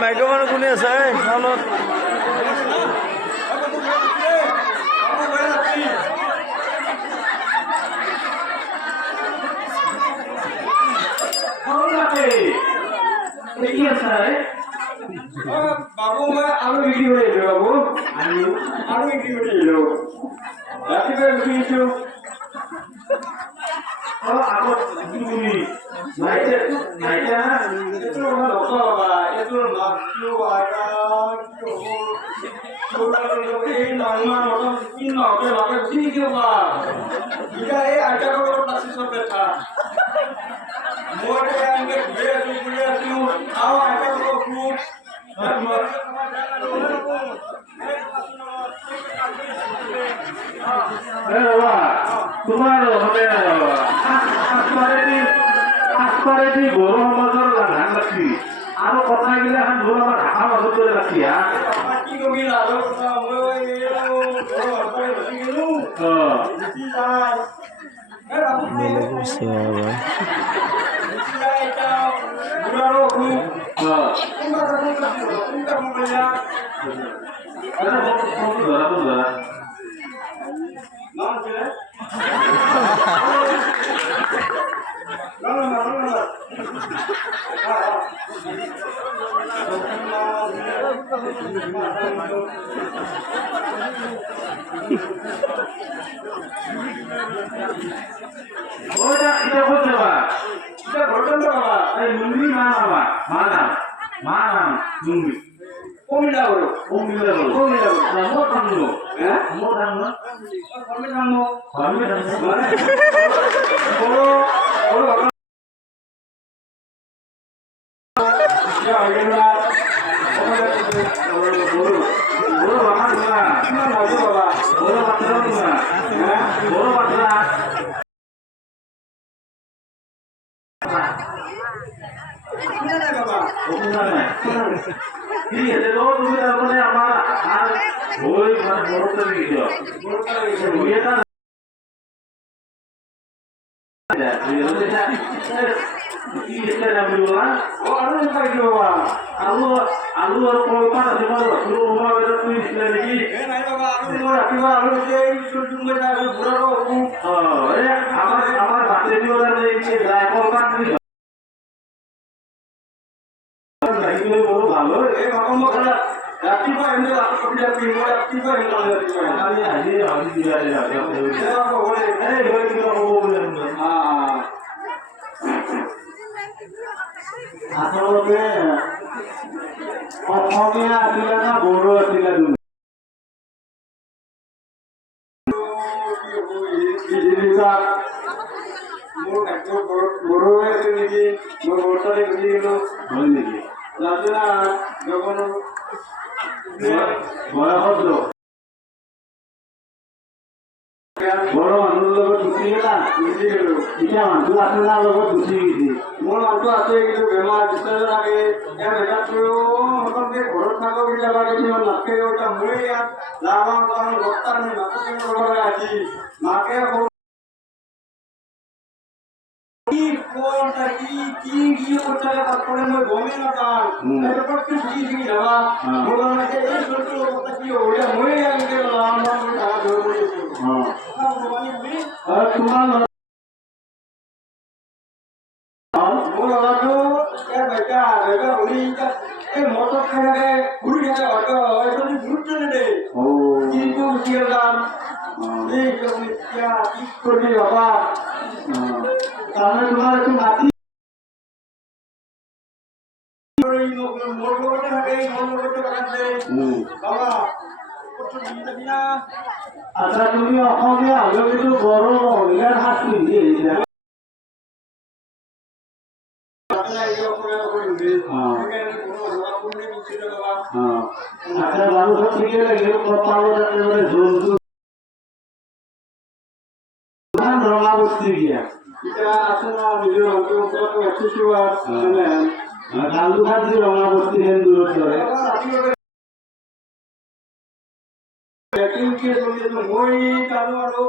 microphone কোনে আছে চাউলত বাবু মই আলু বিক্রি করে এলো বাবু আলু বিক্রি করে এলো রাত্রিবেলা উঠিয়েছো আগত নাইটা এতো কথা লক্ষ বাবা এতো মাছটো এই নর্মাল মতন কি নকে লগে চিনি কিয় বা ইটা এই আইটা করে পাশে সব দেখা মোটে আঙ্গে ঘুরে আছি আও আইটা করে ফ্রুট তোমার হবে আসপারেদি বড় সমাজৰ ধান লাগছি আৰু কথা গিলা এখন ধৰ আমাৰ ঢাকা মাজত কৰি লাগছি কি কবি লাজৰ কথা মই গেলো আলু আৰু কলপাত আছে নেকি আমাৰ বাতৰি কলপাত ৰাতিপুৱা এনে আচলতে অসমীয়া আছিলে না বড়ো আছিলে বড়ো আছে নেকি মই বৰ্তমানে গুচি গলো হয় নেকি ৰাজা যখন বয়সত বড় মানুহৰ লগত গুচি গলা গুচি গলো এতিয়া মানুহটো আছে না লগত গুচি গৈছে মোৰ মানুহটো আছে কিন্তু বেমাৰ বিচাৰ লাগে ঘৰত থাকো কেতিয়াবা কিছুমান নাথাকে এতিয়া মই ইয়াত যাওঁ বস্তাৰ নাথাকে আজি মাকে মই গমেই নাপাওঁ মোৰ ল'ৰাটো মটৰ খাই থাকে ঘূৰি থাকে গুৰুত্ব নিদিয়ে কিন্তু কি কৰিবি বাবা তাহলে তোমার একটু মাটি আচ্ছা তুমি অসমীয়া হলেও কিন্তু বড় মহিলার হাত পিন্ধি আচ্ছা মানুষ ঠিকই লাগে জন্তু রঙা বস্তি গিয়া এটা আছে না ভিডিও কালু খাদ্য রঙা বস্তি দূরত ধরে মই কালো আৰু